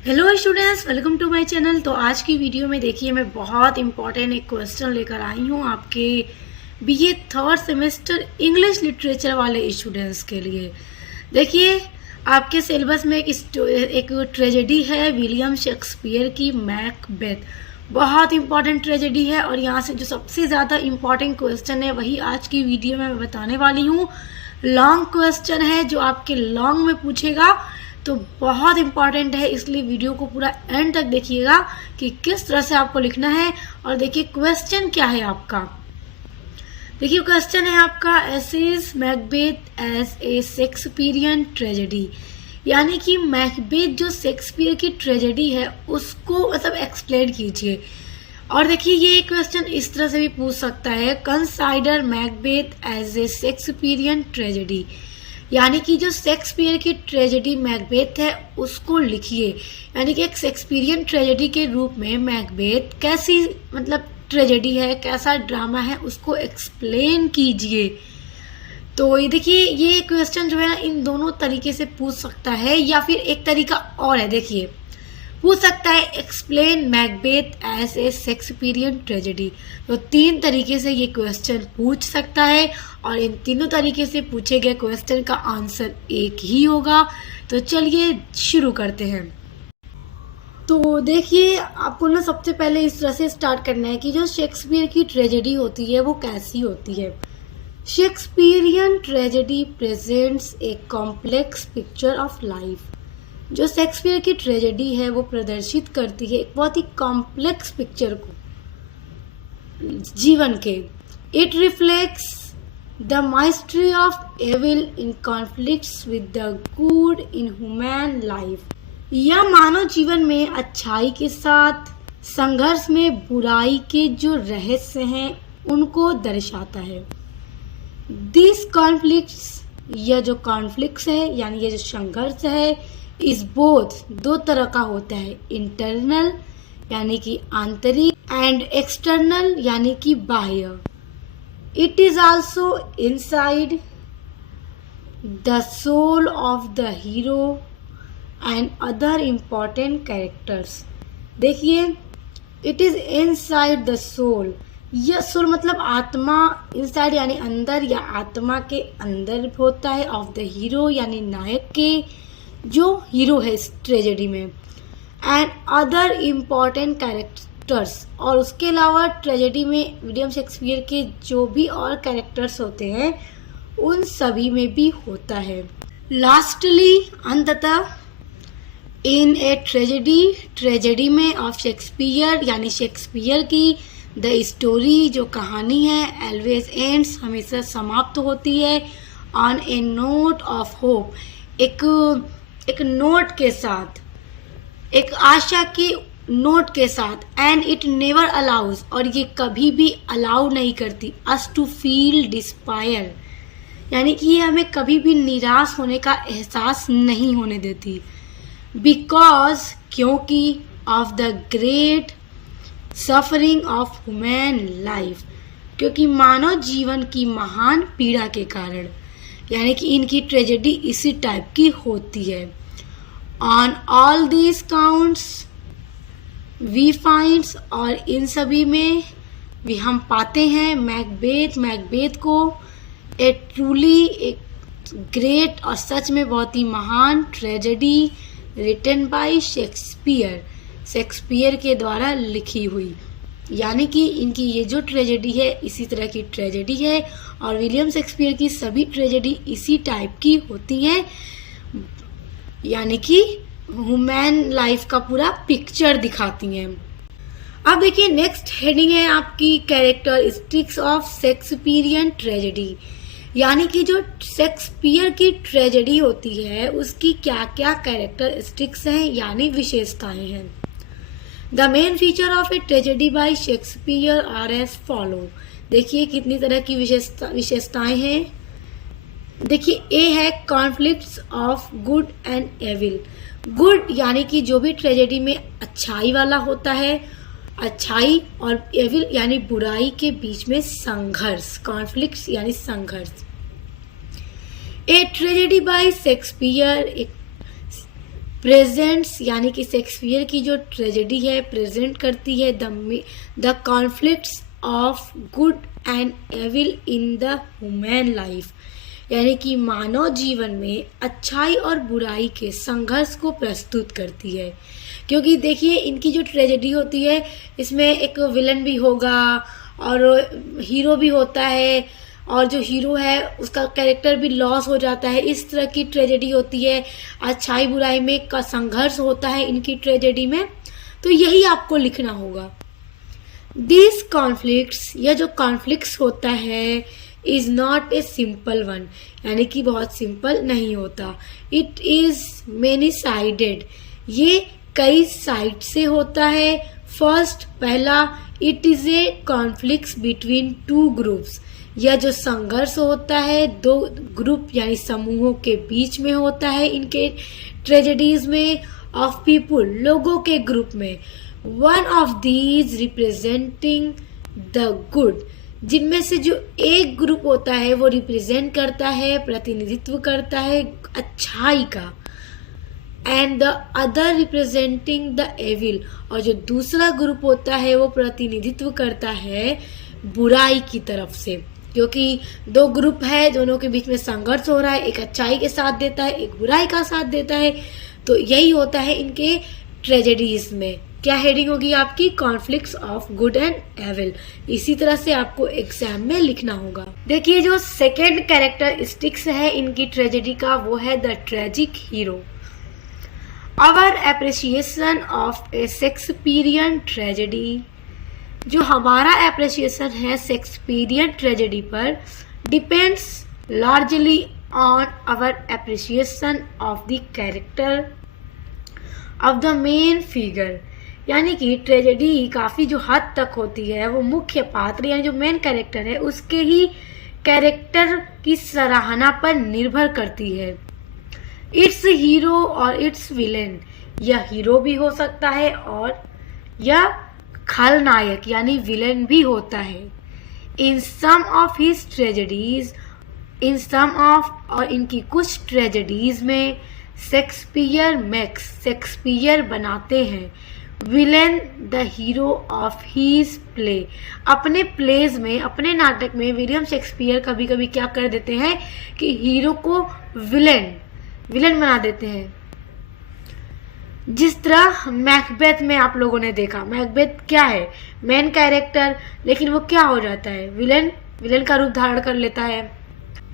Hello students, welcome to my channel. तो आज की वीडियो में देखिए मैं बहुत इंपॉर्टेंट एक क्वेश्चन लेकर आई हूँ आपके BA third semester English literature वाले स्टूडेंट्स के लिए। देखिए आपके सिलेबस में एक ट्रेजेडी है विलियम शेक्सपियर की मैकबेथ। बहुत इंपॉर्टेंट ट्रेजेडी है और यहाँ से जो सबसे ज़्यादा इंपॉर्टेंट क्वेश्चन है वही आज की वीडियो में मैं बताने वाली हूँ। लॉन्ग क्वेश्चन है जो आपके लॉन्ग में पूछेगा, तो बहुत इंपॉर्टेंट है, इसलिए वीडियो को पूरा एंड तक देखिएगा कि किस तरह से आपको लिखना है। और देखिए क्वेश्चन क्या है आपका। देखिए क्वेश्चन है आपका assess Macbeth as a Shakespearean tragedy, यानी कि मैकबेथ जो शेक्सपियर की ट्रेजेडी है उसको मतलब एक्सप्लेन कीजिए। और देखिए ये क्वेश्चन इस तरह से भी पूछ सकता है, consider Macbeth as a Shakespearean tragedy, यानी कि जो शेक्सपियर की ट्रेजेडी मैकबेथ है उसको लिखिए। यानी कि एक शेक्सपियरियन ट्रेजेडी के रूप में मैकबेथ कैसी मतलब ट्रेजेडी है, कैसा ड्रामा है, उसको एक्सप्लेन कीजिए। तो ये देखिए ये क्वेश्चन जो है ना इन दोनों तरीके से पूछ सकता है, या फिर एक तरीका और है, देखिए पूछ सकता है explain Macbeth as a Shakespearean tragedy. तो तीन तरीके से ये क्वेश्चन पूछ सकता है और इन तीनों तरीके से पूछे गए क्वेश्चन का आंसर एक ही होगा। तो चलिए शुरू करते हैं। तो देखिए आपको ना सबसे पहले इस तरह से स्टार्ट करना है कि जो शेक्सपियर की ट्रेजेडी होती है वो कैसी होती है। Shakespearean tragedy presents a complex picture of life. जो शेक्सपियर की ट्रेजेडी है वो प्रदर्शित करती है एक बहुत ही कॉम्प्लेक्स पिक्चर को जीवन के। It reflects the mystery of evil in conflicts with the good in human life. यह मानव जीवन में अच्छाई के साथ संघर्ष में बुराई के जो रहस्य हैं उनको दर्शाता है। दिस कॉन्फ्लिक्ट्स, यह जो कॉन्फ्लिक्ट्स है यानी ये जो संघर्ष है, इस बोथ दो तरह का होता है, इंटरनल यानी कि आंतरिक एंड एक्सटर्नल यानी कि बाह्य। It is also inside the soul of the hero and other important characters. देखिए it is inside the soul, यह सोल मतलब आत्मा, इनसाइड यानी अंदर या आत्मा के अंदर होता है, ऑफ द हीरो यानी नायक के, जो हीरो है इस ट्रेजेडी में, एंड अदर इम्पॉर्टेंट कैरेक्टर्स, और उसके अलावा ट्रेजेडी में विलियम शेक्सपियर के जो भी और कैरेक्टर्स होते हैं उन सभी में भी होता है। लास्टली अंततः इन ए ट्रेजेडी में ऑफ शेक्सपियर यानी शेक्सपियर की द स्टोरी जो कहानी है ऑलवेज एंड्स हमेशा समाप्त होती है on A note of hope, एक नोट के साथ, एक आशा के नोट के साथ, एंड इट नेवर अलाउज, और ये कभी भी अलाउ नहीं करती, अस टू फील डिस्पायर, यानी कि ये हमें कभी भी निराश होने का एहसास नहीं होने देती। बिकॉज क्योंकि of the great suffering of human life, क्योंकि मानव जीवन की महान पीड़ा के कारण, यानी कि इनकी ट्रेजेडी इसी टाइप की होती है। On all these counts we finds, और इन सभी में भी हम पाते हैं मैकबेथ को ए ट्रूली एक ग्रेट और सच में बहुत ही महान ट्रेजेडी रिटन बाय शेक्सपियर के द्वारा लिखी हुई, यानी कि इनकी ये जो ट्रेजेडी है इसी तरह की ट्रेजेडी है और विलियम शेक्सपियर की सभी ट्रेजेडी इसी टाइप की होती हैं, यानी कि ह्यूमन लाइफ का पूरा पिक्चर दिखाती हैं। अब देखिए नेक्स्ट हेडिंग है आपकी कैरेक्टरिस्टिक्स ऑफ शेक्सपियरियन ट्रेजेडी, यानी कि जो शेक्सपियर की ट्रेजेडी होती है उसकी क्या क्या कैरेक्टरिस्टिक्स हैं यानी विशेषताएं हैं। The main feature of a tragedy by Shakespeare are as follow. देखिए कितनी तरह की विशेषताएं हैं। देखिए ए है conflicts of good and evil. Good यानी कि जो भी ट्रेजेडी में अच्छाई वाला होता है, अच्छाई और एविल यानी बुराई के बीच में संघर्ष, कॉन्फ्लिक्ट्स यानी संघर्ष। ए ट्रेजेडी बाय शेक्सपियर, प्रेजेंट्स यानी कि शेक्सपियर की जो ट्रेजेडी है प्रेजेंट करती है the conflicts of good and evil in the human life, यानी कि मानव जीवन में अच्छाई और बुराई के संघर्ष को प्रस्तुत करती है। क्योंकि देखिए इनकी जो ट्रेजेडी होती है इसमें एक विलन भी होगा और हीरो भी होता है, और जो हीरो है उसका कैरेक्टर भी लॉस हो जाता है। इस तरह की ट्रेजेडी होती है, अच्छाई बुराई में का संघर्ष होता है इनकी ट्रेजेडी में। तो यही आपको लिखना होगा। दिस कॉन्फ्लिक्ट्स, यह जो कॉन्फ्लिक्ट्स होता है is not a simple one, यानी कि बहुत सिंपल नहीं होता। इट इज मेनी साइडेड, ये कई साइड से होता है। फर्स्ट, पहला, it is a conflict between two groups, यह जो संघर्ष होता है दो ग्रुप यानी समूहों के बीच में होता है इनके ट्रेजेडीज में। ऑफ पीपुल, लोगों के ग्रुप में। One of these representing the good, जिनमें से जो एक ग्रुप होता है वो रिप्रेजेंट करता है, प्रतिनिधित्व करता है अच्छाई का। And the other representing the evil, और जो दूसरा ग्रुप होता है वो प्रतिनिधित्व करता है बुराई की तरफ से। क्योंकि दो ग्रुप है, दोनों के बीच में संघर्ष हो रहा है, एक अच्छाई के साथ देता है, एक बुराई का साथ देता है। तो यही होता है इनके ट्रेजेडीज में। क्या हेडिंग होगी आपकी? Conflicts of good and evil. इसी तरह से आपको एग्जाम में लिखना होगा। देखिए जो सेकेंड कैरेक्टरिस्टिक्स है इनकी ट्रेजेडी का वो है the tragic hero. Our appreciation of a Shakespearean tragedy, जो हमारा एप्रिसिएशन है शेक्सपियरियन ट्रेजेडी पर depends largely on our appreciation of the character of the main figure, यानी कि ट्रेजेडी काफ़ी जो हद तक होती है वो मुख्य पात्र यानी जो मेन कैरेक्टर है उसके ही कैरेक्टर की सराहना पर निर्भर करती है। इट्स हीरो और इट्स विलेन, यह हीरो भी हो सकता है और यह खलनायक यानी विलेन भी होता है। In some of his tragedies, in some of, और इनकी कुछ ट्रेजेडीज में शेक्सपियर बनाते हैं villain the hero of his play. अपने प्लेज में, अपने नाटक में विलियम शेक्सपियर कभी कभी क्या कर देते हैं कि हीरो को विलेन बना देते हैं। जिस तरह मैकबेथ में आप लोगों ने देखा, मैकबेथ क्या है? मेन कैरेक्टर, लेकिन वो क्या हो जाता है? विलेन का रूप धारण कर लेता है।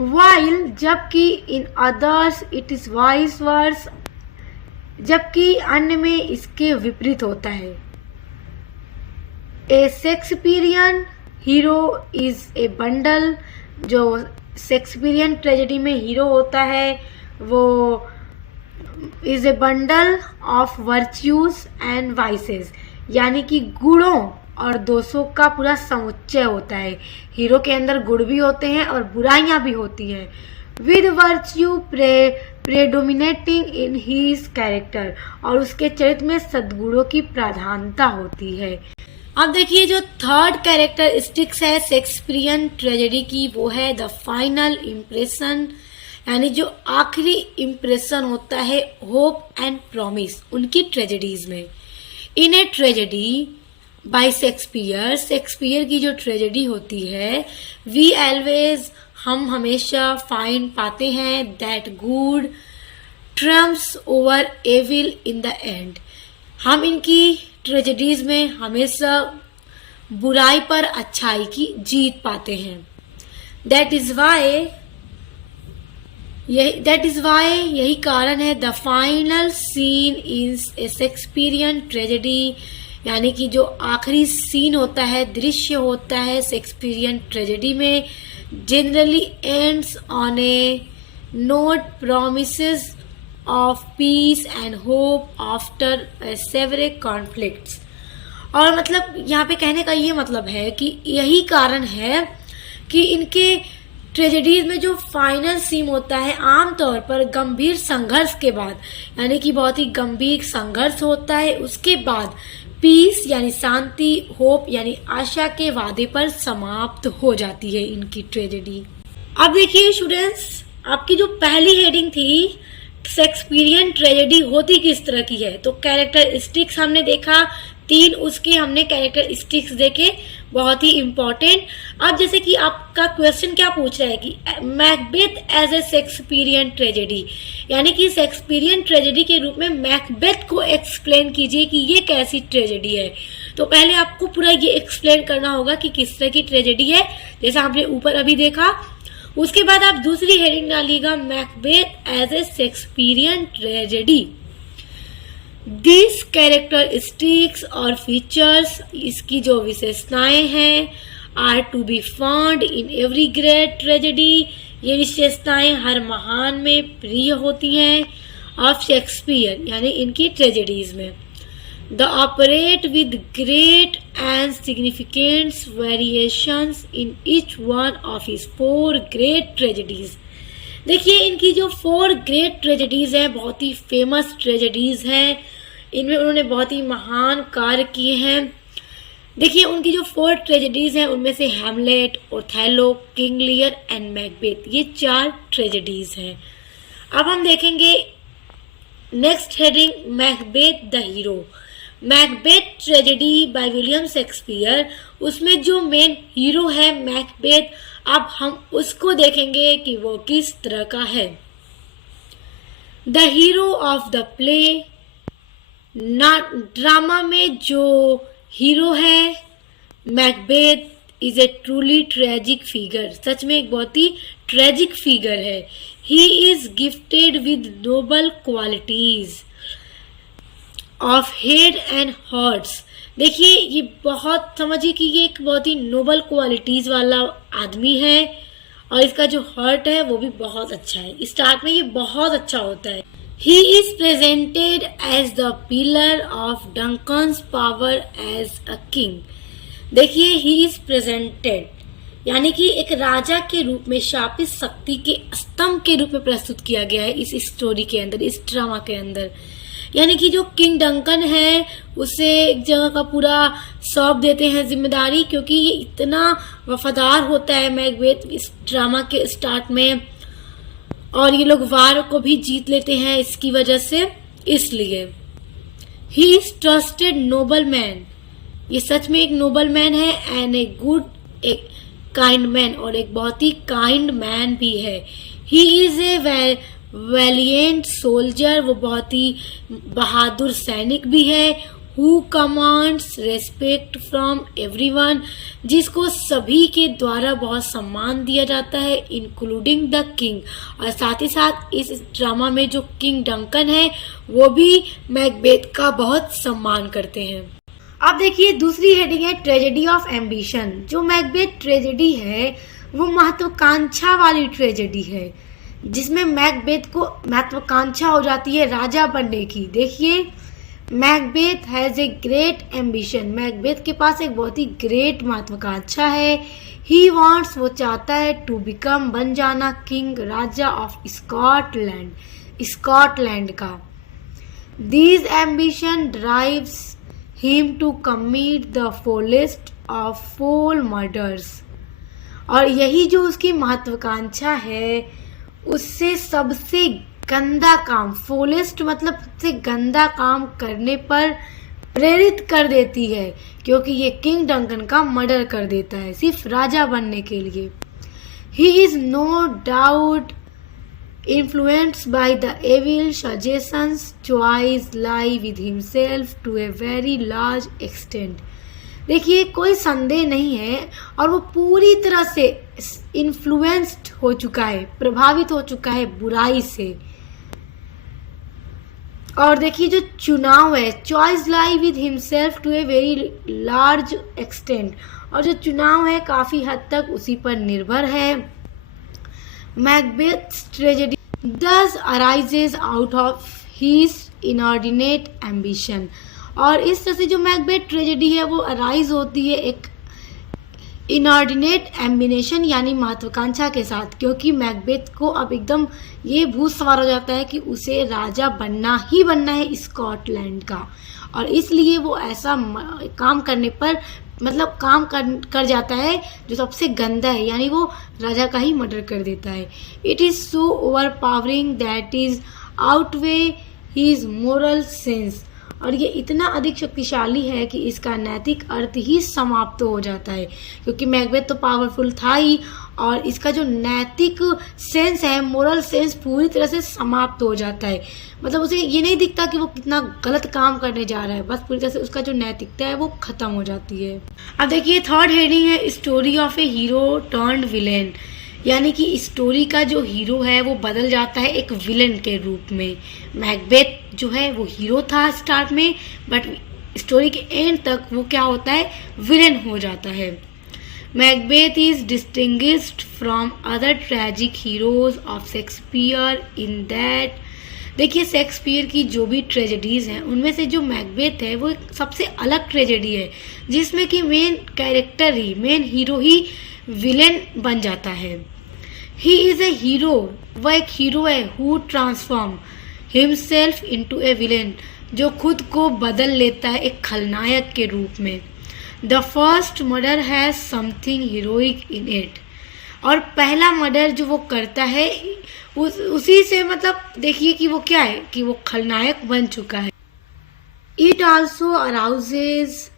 वाइल, जबकि in others it is vice versa, जबकि अन्य में इसके विपरीत होता है। A Shakespearean hero is a bundle, जो शेक्सपियरियन ट्रेजेडी में हीरो होता है वो is a bundle of virtues and vices, यानी कि गुणों और दोषों का पूरा समुच्चय होता है। हीरो के अंदर गुण भी होते हैं और बुराइयां भी होती हैं। With virtue predominating in his character, और उसके चरित्र में सद्गुणों की प्रधानता होती है। अब देखिए जो थर्ड कैरेक्टरिस्टिक्स है शेक्सपियरियन ट्रेजेडी की वो है द फाइनल इम्प्रेशन, यानी जो आखिरी इम्प्रेशन होता है होप एंड प्रॉमिस उनकी ट्रेजेडीज में। इन ए ट्रेजेडी बाय शेक्सपियर की जो ट्रेजेडी होती है वी ऑलवेज, हम हमेशा फाइंड पाते हैं that good trumps over evil in the end, हम इनकी ट्रेजेडीज में हमेशा बुराई पर अच्छाई की जीत पाते हैं। दैट इज वाई यही कारण है the final seen in A Shakespearean tragedy, यानी कि जो आखिरी सीन होता है, दृश्य होता है शेक्सपियरियन ट्रेजेडी में generally ends on A note promises of peace and hope after several conflicts. और मतलब यहाँ पे कहने का ये मतलब है कि यही कारण है कि इनके ट्रेजेडीज में जो फाइनल सीन होता है आमतौर पर गंभीर संघर्ष के बाद, यानी कि बहुत ही गंभीर संघर्ष होता है, उसके बाद पीस यानी शांति, होप यानी आशा के वादे पर समाप्त हो जाती है इनकी ट्रेजेडी। अब देखिए स्टूडेंट्स, आपकी जो पहली हेडिंग थी शेक्सपियरियन ट्रेजेडी होती किस तरह की है, तो कैरेक्टरिस्टिक्स हमने देखा, 3 उसके हमने कैरेक्टरिस्टिक्स देखे, बहुत ही इम्पोर्टेंट। अब जैसे कि आपका क्वेश्चन क्या पूछ रहा है कि Macbeth as a Shakespearean tragedy, यानी कि शेक्सपियरियन ट्रेजेडी के रूप में मैकबेथ को एक्सप्लेन कीजिए कि ये कैसी ट्रेजेडी है। तो पहले आपको पूरा ये एक्सप्लेन करना होगा कि किस तरह की ट्रेजेडी है, जैसा आपने ऊपर अभी देखा। उसके बाद आप दूसरी हेडिंग डालिएगा, Macbeth as a Shakespearean tragedy. This characteristics और फीचर्स, इसकी जो विशेषताएं हैं, are to be found in every great tragedy, ये विशेषताएं हर महान में प्रिय होती हैं, ऑफ शेक्सपियर यानी इनकी ट्रेजेडीज में। The operate with great and significant variations in each one of his 4 great tragedies. देखिए इनकी जो 4 ग्रेट ट्रेजेडीज हैं, बहुत ही फेमस ट्रेजेडीज हैं, इनमें उन्होंने बहुत ही महान कार्य किए हैं। देखिए उनकी जो 4 ट्रेजेडीज हैं उनमें से Hamlet, Othello, King Lear and Macbeth, ये 4 ट्रेजेडीज हैं। अब हम देखेंगे next heading, Macbeth the hero. Macbeth tragedy by William Shakespeare, उसमें जो मेन हीरो है मैकबेथ, अब हम उसको देखेंगे कि वो किस तरह का है। The hero of the play, drama में जो हीरो है Macbeth is a truly tragic figure, सच में एक बहुत ही ट्रेजिक फिगर है। He is gifted with noble qualities of head and hearts. देखिए ये बहुत समझिए कि ये एक बहुत ही नोबल क्वालिटीज वाला आदमी है, और इसका जो हार्ट है वो भी बहुत अच्छा है। स्टार्ट में ये बहुत अच्छा होता है। He is presented as the pillar of Duncan's power as a king। देखिए he is presented यानी कि एक राजा के रूप में शापित शक्ति के स्तंभ के रूप में प्रस्तुत किया गया है इस स्टोरी के अंदर, इस ड्रामा के अंदर। यानी कि जो किंग डंकन है उसे एक जगह का पूरा सौंप देते हैं जिम्मेदारी, क्योंकि ये इतना वफादार होता है मैकबेथ इस ड्रामा के स्टार्ट में, और ये लोग वार को भी जीत लेते हैं इसकी वजह से। इसलिए he is trusted noble man, ये सच में एक नोबल मैन है, एंड ए गुड एक काइंड मैन, और एक बहुत ही काइंड मैन भी है। He is a Valiant soldier, वो बहुत ही बहादुर सैनिक भी है। Who commands respect from everyone, जिसको सभी के द्वारा बहुत सम्मान दिया जाता है, इंक्लूडिंग द किंग। और साथ ही साथ इस ड्रामा में जो किंग डंकन है वो भी मैकबेथ का बहुत सम्मान करते हैं। अब देखिए दूसरी हेडिंग है ट्रेजेडी ऑफ एम्बिशन। जो मैकबेथ ट्रेजेडी है वो महत्वाकांक्षा वाली ट्रेजेडी है, जिसमें मैकबेथ को महत्वाकांक्षा हो जाती है राजा बनने की। देखिए Macbeth has a great ambition, Macbeth के पास एक बहुत ही ग्रेट महत्वाकांक्षा है। ही वांट्स, वो चाहता है, टू बिकम, बन जाना, किंग, राजा ऑफ स्कॉटलैंड, स्कॉटलैंड का। This ambition drives him to commit the foulest of foul murders, और यही जो उसकी महत्वाकांक्षा है उससे सबसे गंदा काम, फुलेस्ट मतलब सबसे गंदा काम करने पर प्रेरित कर देती है, क्योंकि ये किंग डंकन का मर्डर कर देता है सिर्फ राजा बनने के लिए। He is no doubt influenced by the evil suggestions, choice lie with himself to a very large extent। देखिए कोई संदेह नहीं है, और वो पूरी तरह से इन्फ्लुएंस्ड हो चुका है, प्रभावित हो चुका है बुराई से। और देखिए जो चुनाव है, choice lie with himself to a very large extent, और जो चुनाव है काफी हद तक उसी पर निर्भर है। मैकबेथ's tragedy thus arises out of his inordinate ambition, और इस तरह से जो मैकबेथ ट्रेजेडी है वो अराइज होती है एक इनऑर्डिनेट एम्बिनेशन यानी महत्वाकांक्षा के साथ, क्योंकि मैकबेथ को अब एकदम ये भूत सवार हो जाता है कि उसे राजा बनना ही बनना है स्कॉटलैंड का, और इसलिए वो ऐसा काम करने पर मतलब काम कर जाता है जो सबसे गंदा है, यानी वो राजा का ही मर्डर कर देता है। It is so over powering that is outweigh his moral sense, और ये इतना अधिक शक्तिशाली है कि इसका नैतिक अर्थ ही समाप्त हो जाता है, क्योंकि मैकबेथ तो पावरफुल था ही और इसका जो नैतिक सेंस है, मोरल सेंस पूरी तरह से समाप्त हो जाता है। मतलब उसे ये नहीं दिखता कि वो कितना गलत काम करने जा रहा है, बस पूरी तरह से उसका जो नैतिकता है वो खत्म हो जाती है। अब देखिए थर्ड हेडिंग है story of A hero turned villain, यानी कि स्टोरी का जो हीरो है वो बदल जाता है एक विलेन के रूप में। मैकबेथ जो है वो हीरो था स्टार्ट में, बट स्टोरी के एंड तक वो क्या होता है, विलेन हो जाता है। Macbeth is distinguished from other tragic heroes of Shakespeare in that, देखिए शेक्सपियर की जो भी ट्रेजेडीज हैं उनमें से जो मैकबेथ है वो एक सबसे अलग ट्रेजेडी है, जिसमें कि मेन कैरेक्टर ही, मेन हीरो ही विलेन बन जाता है। ही इज ए हीरो, वह एक हीरो है, who transform himself into a villain, जो खुद को बदल लेता है एक खलनायक के रूप में। The first murder has something heroic in it, और पहला मर्डर जो वो करता है उसी से मतलब देखिए कि वो क्या है कि वो खलनायक बन चुका है। इट आल्सो अराउजेज,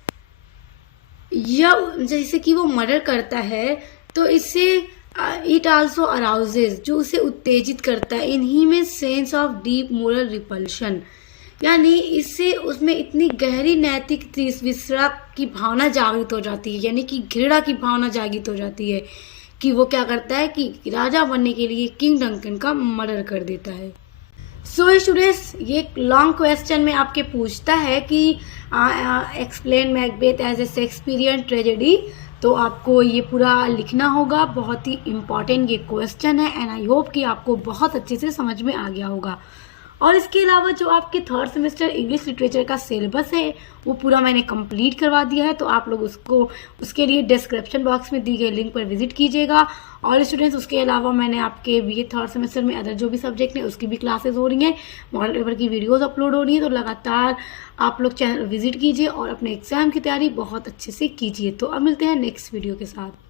या जैसे कि वो मर्डर करता है तो इससे इट आल्सो अराउजेज, जो उसे उत्तेजित करता है इन ही में sense of deep moral repulsion, यानी इससे उसमें इतनी गहरी नैतिक विसरा की भावना जागृत हो जाती है, यानी कि घृणा की भावना जागृत हो जाती है कि वो क्या करता है कि राजा बनने के लिए किंग डंकन का मर्डर कर देता है। सो स्टूडेंट्स, ये लॉन्ग क्वेश्चन में आपके पूछता है कि explain Macbeth as a Shakespearean tragedy, तो आपको ये पूरा लिखना होगा। बहुत ही इम्पॉर्टेंट ये क्वेश्चन है एंड आई होप कि आपको बहुत अच्छे से समझ में आ गया होगा। और इसके अलावा जो आपके थर्ड सेमेस्टर इंग्लिश लिटरेचर का सिलेबस है वो पूरा मैंने कंप्लीट करवा दिया है, तो आप लोग उसके लिए डिस्क्रिप्शन बॉक्स में दी गई लिंक पर विजिट कीजिएगा। और स्टूडेंट्स, उसके अलावा मैंने आपके बीए थर्ड सेमेस्टर में अदर जो भी सब्जेक्ट हैं उसकी भी क्लासेस हो रही हैं, मॉडल पेपर की वीडियोस अपलोड हो रही हैं, तो लगातार आप लोग चैनल विजिट कीजिए और अपने एग्जाम की तैयारी बहुत अच्छे से कीजिए। तो अब मिलते हैं नेक्स्ट वीडियो के साथ।